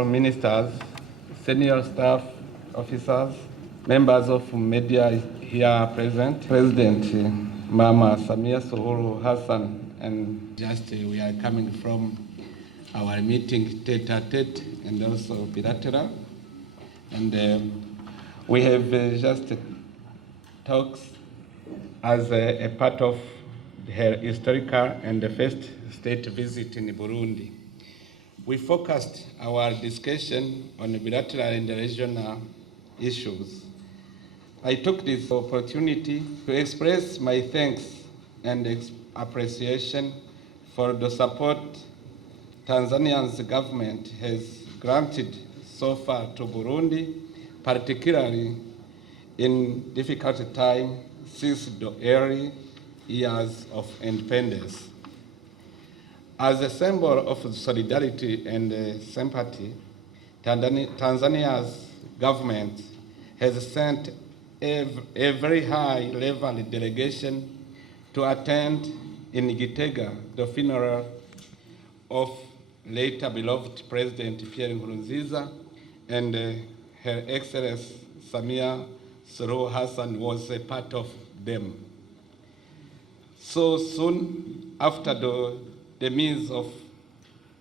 honorable ministers, senior staff officers, members of media here present, President Mama Samia Suluhu Hassan, and we are coming from our meeting tete-a-tete and also bilateral, and we have just talks as a part of her historical and the first state visit in Burundi. We focused our discussion on bilateral and regional issues. I took this opportunity to express my thanks and appreciation for the support Tanzania's government has granted so far to Burundi, particularly in difficult time since the early years of independence. As a symbol of solidarity and sympathy, Tanzania's government has sent a very high-level delegation to attend in Gitega the funeral of later beloved President Pierre Nkurunziza, and Her Excellency Samia Suluhu Hassan was a part of them. So soon after the demise of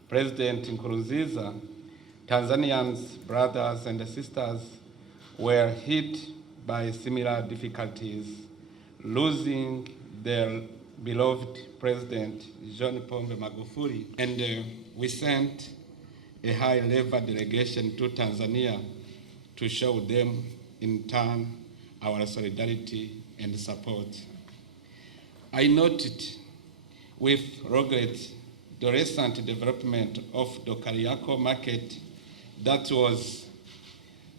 President Nkurunziza, Tanzanians' brothers and sisters were hit by similar difficulties, losing their beloved President John Pombe Magufuli, and we sent a high-level delegation to Tanzania to show them in turn our solidarity and support. I noted with regret the recent development of the Kariako market that was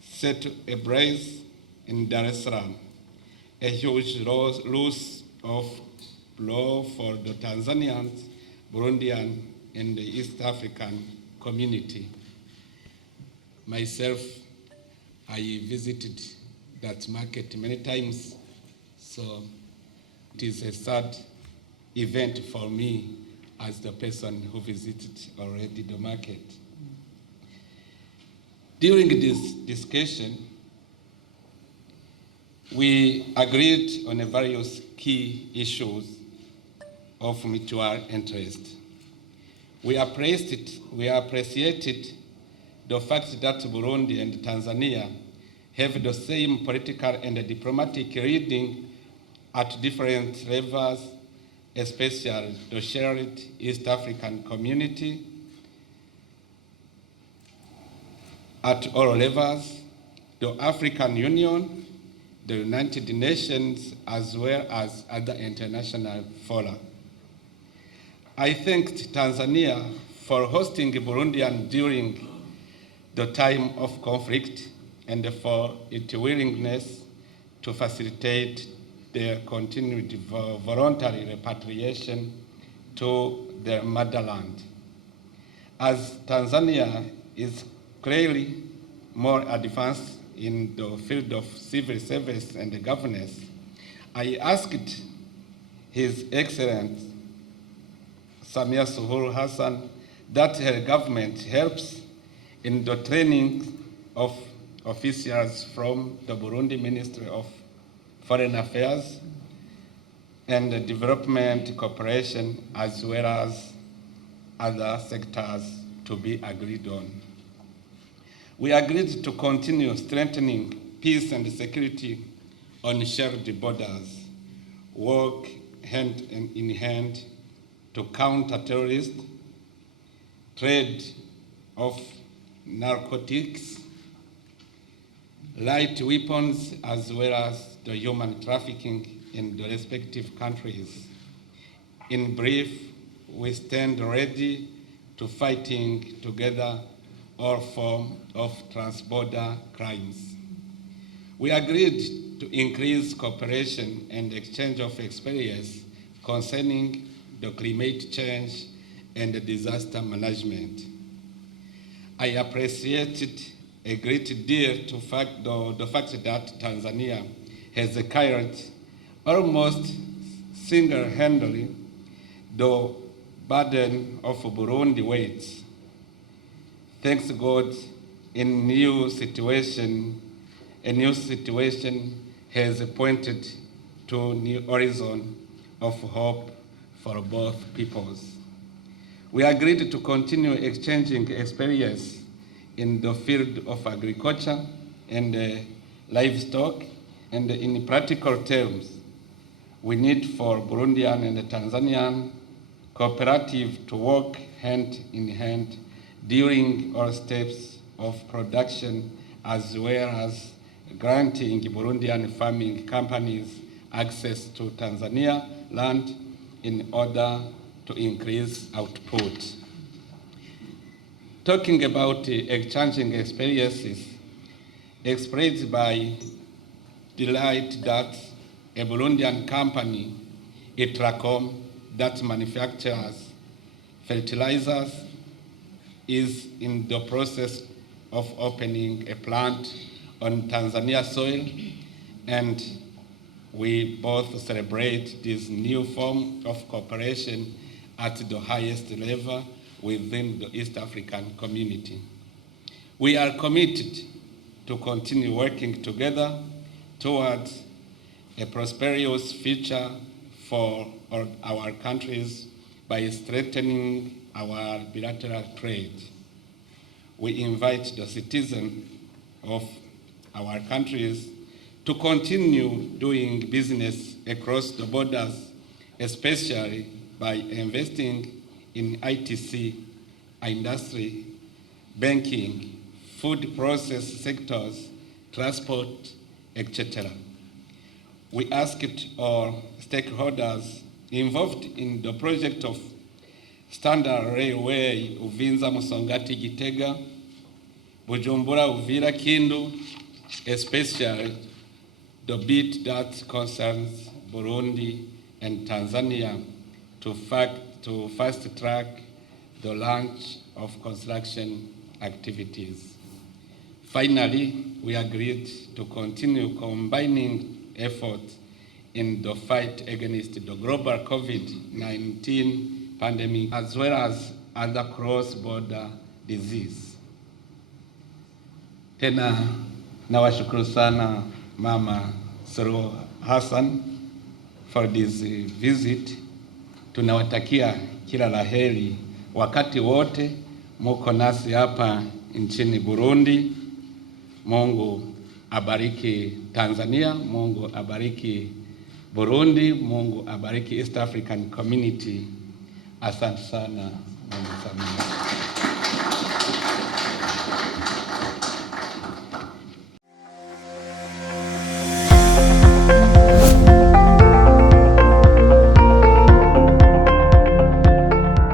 set ablaze in Dar es Salaam, a huge loss of blow for the Tanzanians, Burundian, and the East African community. Myself, I visited that market many times, so it is a sad event for me as the person who visited already the market. During this discussion, we agreed on various key issues of mutual interest. We appreciated the fact that Burundi and Tanzania have the same political and diplomatic leading at different levels, especially the shared East African community. At all levels, the African Union, the United Nations, as well as other international fora. I thanked Tanzania for hosting Burundian during the time of conflict and for its willingness to facilitate their continued voluntary repatriation to their motherland. As Tanzania is clearly more advanced in the field of civil service and governance, I asked His Excellency Samia Suluhu Hassan that her government helps in the training of officials from the Burundi Ministry of Foreign Affairs and Development Cooperation, as well as other sectors to be agreed on. We agreed to continue strengthening peace and security on shared borders, work hand in hand to counter terrorists, trade of narcotics, light weapons, as well as the human trafficking in the respective countries. In brief, we stand ready to fighting together all forms of transborder crimes. We agreed to increase cooperation and exchange of experience concerning the climate change and disaster management. I appreciated a great deal the fact that Tanzania has carried almost single-handedly the burden of Burundi weight. Thanks God, a new situation has pointed to new horizon of hope for both peoples. We agreed to continue exchanging experience in the field of agriculture and livestock, and in practical terms, we need for Burundian and Tanzanian cooperatives to work hand in hand during all steps of production, as well as granting Burundian farming companies access to Tanzania land in order to increase output. Talking about exchanging experiences, expressed by delight that a Burundian company, Itracom, that manufactures fertilizers, is in the process of opening a plant on Tanzania soil, and we both celebrate this new form of cooperation at the highest level within the East African community. We are committed to continue working together towards a prosperous future for our countries by strengthening our bilateral trade. We invite the citizens of our countries to continue doing business across the borders, especially by investing in ITC, industry, banking, food process sectors, transport, etc. We asked our stakeholders involved in the project of Standard Railway Uvinza Musongati Gitega, Bujumbura Uvira Kindu, especially the bit that concerns Burundi and Tanzania, to fast track the launch of construction activities. Finally, we agreed to continue combining efforts in the fight against the global COVID-19 pandemic, as well as other cross-border disease. Tena nawashukuru sana Mama Suluhu Hassan for this visit. Tunawatakia kila laheri wakati wote muko nasi hapa nchini Burundi. Mungu abariki Tanzania, Mungu abariki Burundi, Mungu abariki East African Community. Asante sana Mama Samia.